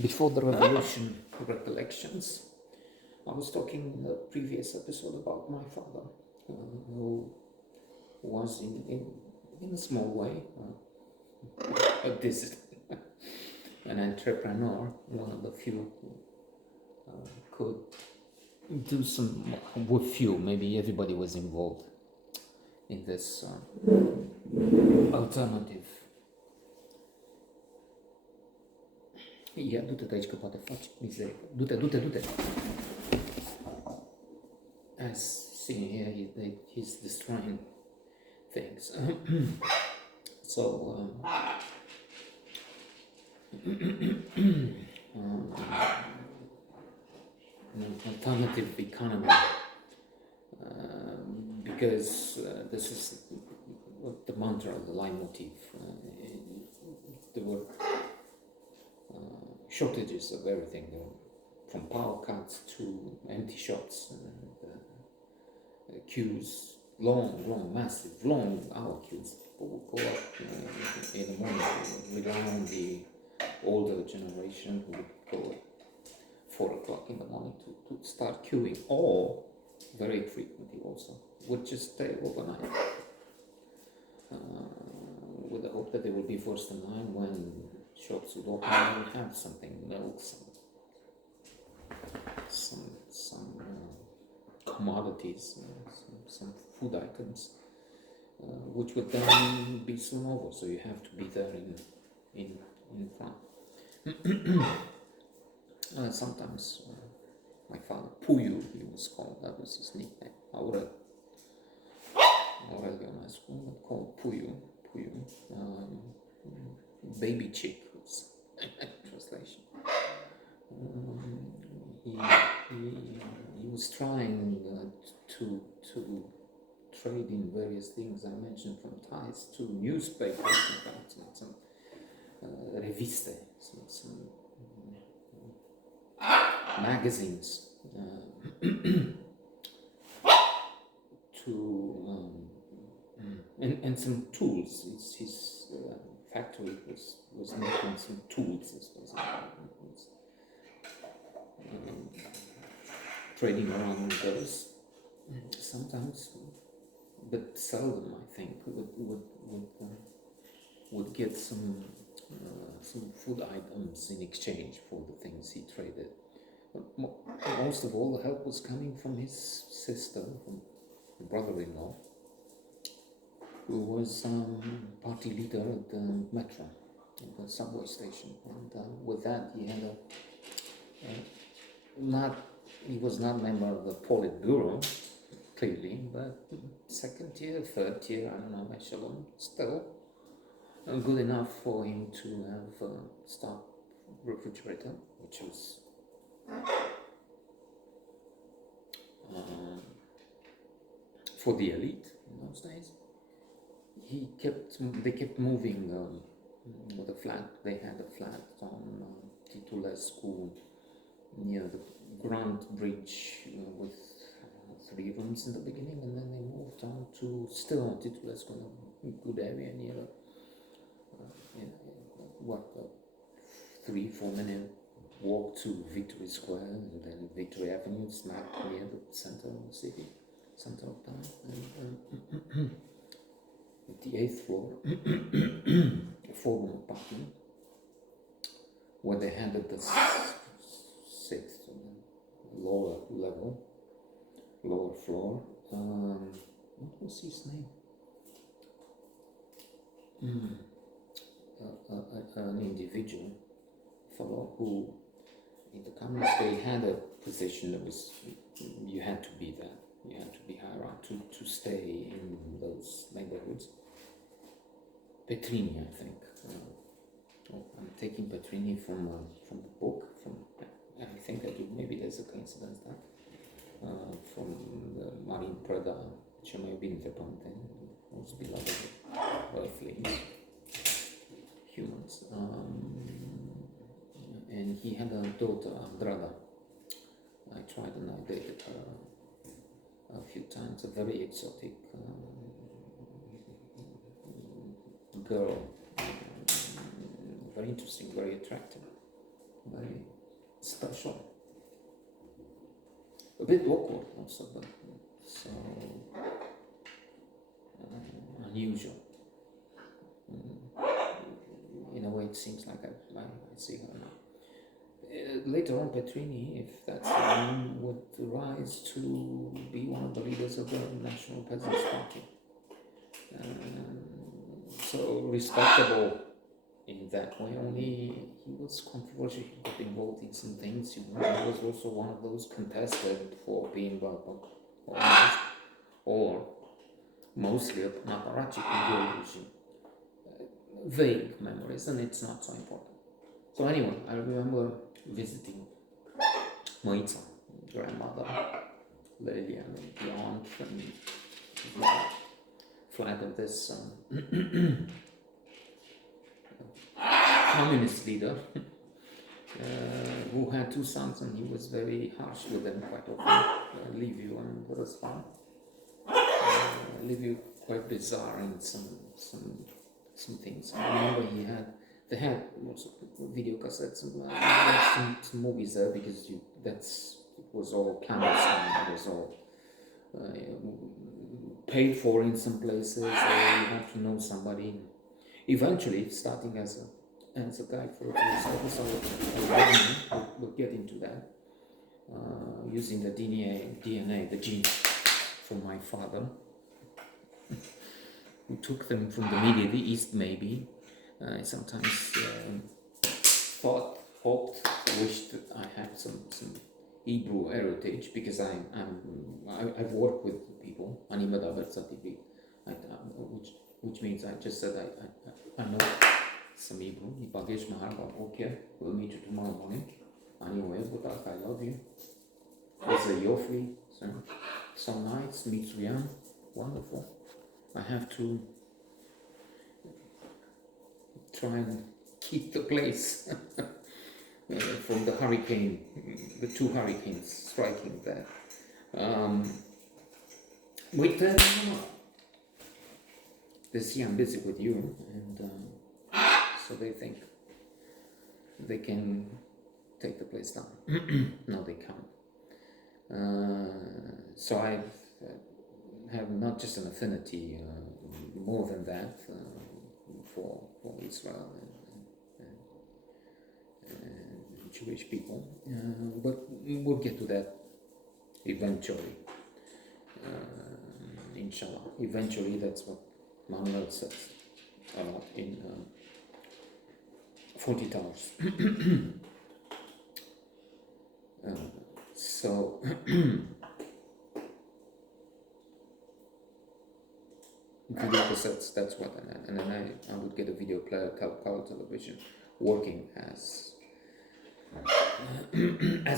Before the revolution recollections, I was talking in the previous episode about my father, who was in a small way a dissident, an entrepreneur, one of the few who could do some, with few, maybe everybody was involved in this alternative. Ia, du-te de aici că poate face mizerie. Du-te. As seen here, he's destroying things. So, an alternative economy, because this is the mantra, the leitmotif. There were shortages of everything, from power cuts to empty shops and queues, long, massive, long hour queues. People would go up in the morning, rely on the older generation who would go at 4 o'clock in the morning to start queuing, or very frequently also would just stay overnight with the hope that they will be first in line when shops would open and have something, milk, some commodities, some food items, which would then be soon over. So you have to be there in front. Sometimes my father, Puyu, he was called. That was his nickname. Aurelionescu, but called Puyu. Baby chick was translation. He was trying to trade in various things I mentioned, from ties to newspapers, some reviste, some magazines, and some tools. His factory was making some tools. This was trading around with those sometimes, but seldom, I think, would get some food items in exchange for the things he traded. But most of all, the help was coming from his sister, from the brother-in-law, who was party leader at the metro, at the subway station. And with that, he had he was not a member of the Politburo, clearly, but second tier, third tier, I don't know, echelon, still good enough for him to have a stock refrigerator, which was for the elite in those days. They kept moving with a flat. They had a flat on Titulescu near the Grand Bridge with 3 rooms in the beginning, and then they moved on to still on Titulescu, a good area near what, 3-4 minute walk to Victory Square, and then Victory Avenue, smack near the center of the city, center of town. And at the 8th floor, a 4-room apartment, where they had at the 6th, lower level, lower floor. What was his name? An individual fellow who, in the communist day, had a position that was, you had to be there, you had to be higher up to stay in those neighborhoods. Petrini, I think. I'm taking Petrini from the book. I think I do. Maybe there's a coincidence there. From the Marin Preda, Ce mai iubim pe pământ, most beloved earthlings, humans. And he had a daughter, Andrada. I tried and I dated her a few times. A very exotic girl, very interesting, very attractive. very special. A bit awkward also, but so unusual. In a way, it seems like I see her now. Later on, Petrini, if that's the name, would rise to be one of the leaders of the National Peasants' Party. So respectable in that way, only he was controversial, he got involved in some things, he was also one of those contested for being almost, or mostly a apparatchik ideology. Vague memories, and it's not so important. So anyway, I remember visiting Moitza, grandmother, Lilian, the aunt, and the flat of this communist leader who had two sons, and he was very harsh with them quite often. Liviu and Răzvan. Liviu quite bizarre in some things. I remember they had also video cassettes and some movies there because it was all clandestine. It was all paid for in some places, or you had to know somebody. Eventually, starting as a guy for we'll get into that. Using the DNA, the genes from my father, who took them from the Middle East, maybe. I sometimes hoped, wished I had some Hebrew heritage, because I've worked with people, which means I just said I know some Hebrew. Okay, we'll meet you tomorrow morning. Anyway, but I love you. It's a Yofi, so nice, Mitsuyan, wonderful. I have to try and keep the place from the two hurricanes striking there. With them, they see I'm busy with you, and so they think they can take the place down. No, they can't. So I have not just an affinity, more than that, for Israel and Jewish people, but we'll get to that eventually, inshallah. Eventually, that's what Manuel says a lot in 40 Towers. So video cassettes, that's what, and then I would get a video player, color television, working as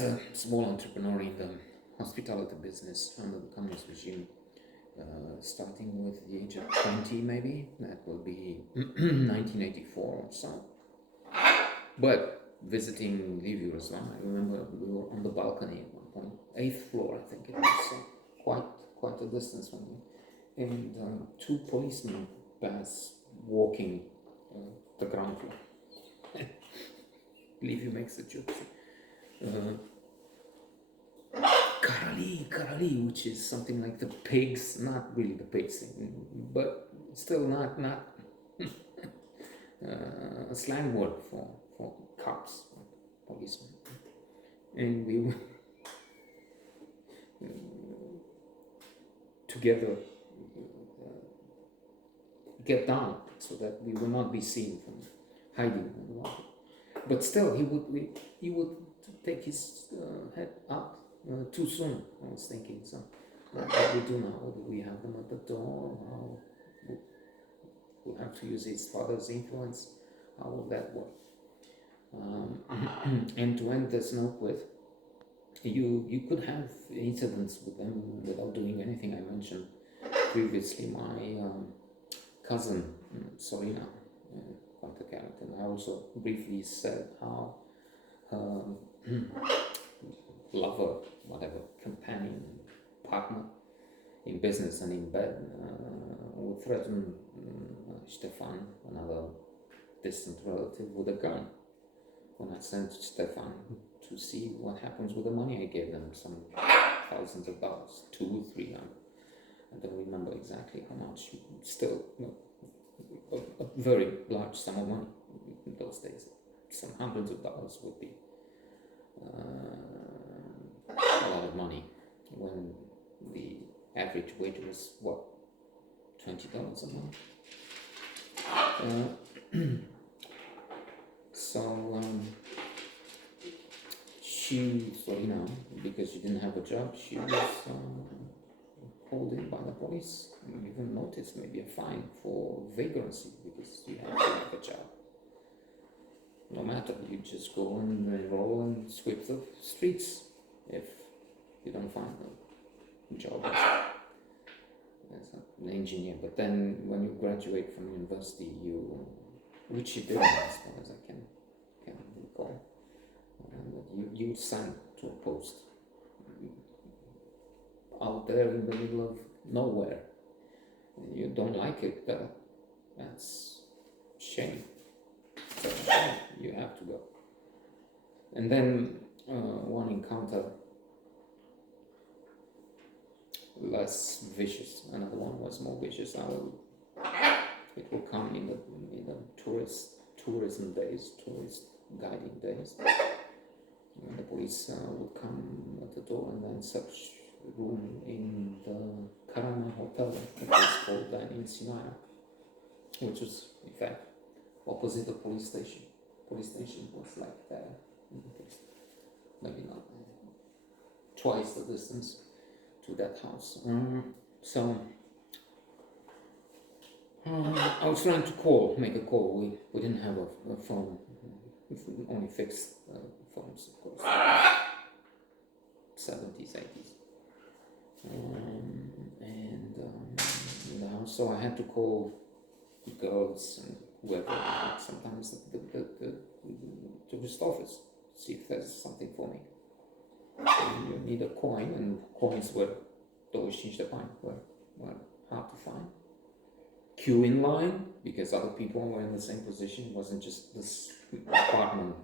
a small entrepreneur in the hospitality business under the communist regime, starting with the age of 20 maybe, that will be 1984 or so. But visiting Liviu Răzvan, I remember we were on the balcony at one point, 8th floor I think it was, so quite a distance from me. And two policemen pass walking the ground floor. Liviu makes a joke. Karali, which is something like the pigs, not really the pigs, but still not a slang word for cops, policemen. And we were together get down so that we will not be seen from hiding. But still, he would take his head up too soon. I was thinking, so what do we do now? Do we have them at the door? We'll have to use his father's influence. How will that work? And to end this note with, you could have incidents with them without doing anything. I mentioned previously my cousin Sorina, quite a character. And I also briefly said how her lover, whatever, companion, partner in business and in bed would threaten Stefan, another distant relative, with a gun. when I sent Stefan to see what happens with the money I gave them, some thousands of dollars, 200-300. I don't remember exactly how much. Still, a very large sum of money in those days. Some hundreds of dollars would be a lot of money when the average wage was what, $20 a month. So she, because she didn't have a job, she was pulled in by the police. You even noticed maybe a fine for vagrancy because you have to have a job. No matter, you just go and enroll and sweep the streets if you don't find a job as an engineer. But then when you graduate from university, which you did, as far as I can recall, you sign to a post out there in the middle of nowhere. You don't like it, that's shame. You have to go. And then one encounter less vicious, another one was more vicious. It will come in the tourism days, tourist guiding days. When the police would come at the door and then search room in the Karana Hotel, it was called then in Sinaia, which was in fact opposite the police station. Police station was like there, maybe not twice the distance to that house. So I was trying to make a call. We didn't have a phone, only fixed phones, of course. 70s, 80s. And in the house, so I had to call the girls and whoever, sometimes the tourist office, see if there's something for me. And you need a coin, and coins were hard to find. Queue in line, because other people were in the same position. It wasn't just this apartment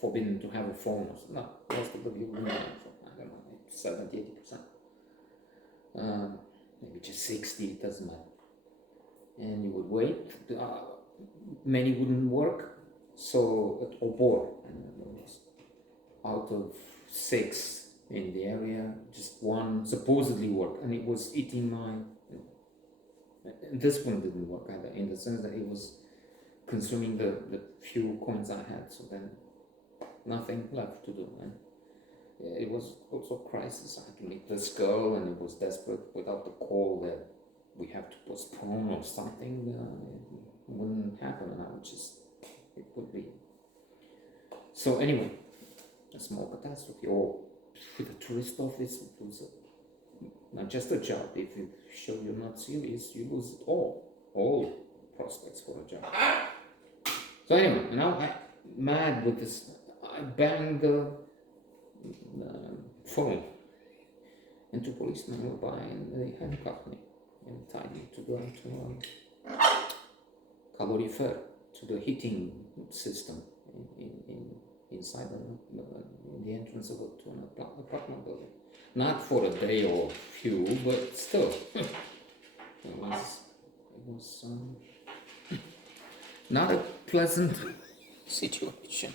forbidden to have a phone. No, most of the people didn't have a phone. I don't know, 70, 80%. Maybe just 60, it doesn't matter. And you would wait. Many wouldn't work, so at Obor, out of 6 in the area, just one supposedly worked, and it was eating my. And this one didn't work either, in the sense that it was consuming the few coins I had, so then nothing left to do. And it was also a crisis. I had to meet this girl, and it was desperate. Without the call that we have to postpone or something, it wouldn't happen, and it would be. So anyway, a small catastrophe, or with the tourist office, it was not just a job. If you show you're not serious, you lose all prospects for a job. So anyway, now I'm mad with this. I banged the phone, and 2 policemen were by, and they handcuffed me and tied me to calorifer, to the heating system inside the entrance to an apartment building. Not for a day or few, but still, it was not a pleasant situation.